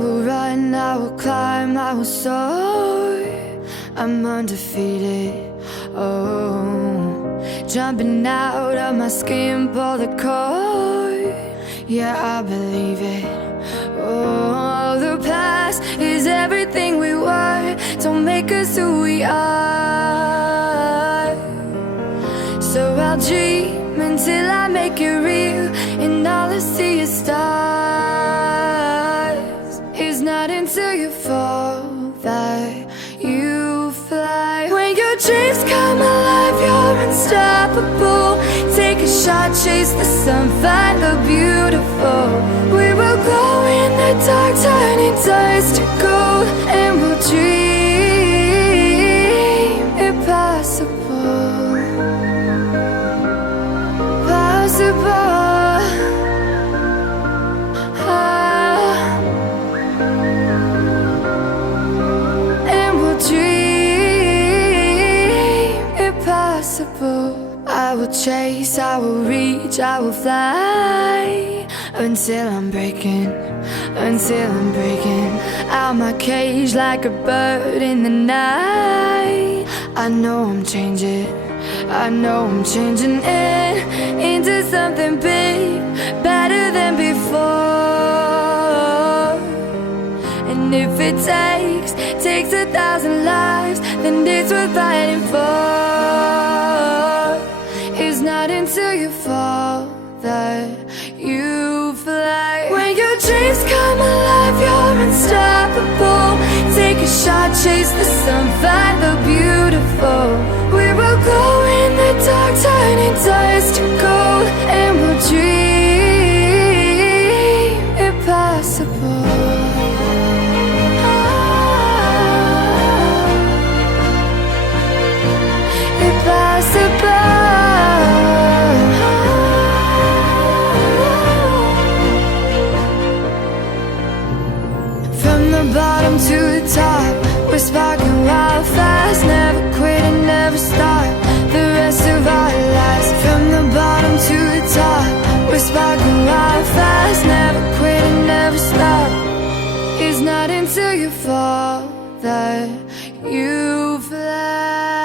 will run, I will climb, I will soar. I'm undefeated, oh. Jumping out of my skin, pull the cord. Yeah, I believe it. Oh, the past is everything we were. Don't make us who we are. So I'll dream until I make it real, and all I see is stars. It's not until you fall that you fly. When your dreams come alive, you're unstoppable. Take a shot, chase the sun, find the beautiful. We will glow in the dark, turning dust to gold, and we'll dream impossible. Possible. And we'll dream impossible. I will chase, I will reach, I will fly until I'm breaking, until I'm breaking out my cage like a bird in the night. I know I'm changing, I know I'm changing it into something big, better than before. And if it takes 1,000 lives, then it's worth fighting for. It's not until you fall that you fly. When your dreams come alive, you're unstoppable. Take a shot, chase the sun, find the beautiful. We will go in the dark, turning dust to gold, and we'll dream impossible. Impossible. From the bottom to the top, we're sparking wild fast. Never quit and never stop the rest of our lives. From the bottom to the top, we're sparking wild fast. Never quit and never stop. It's not until you fall that you fly.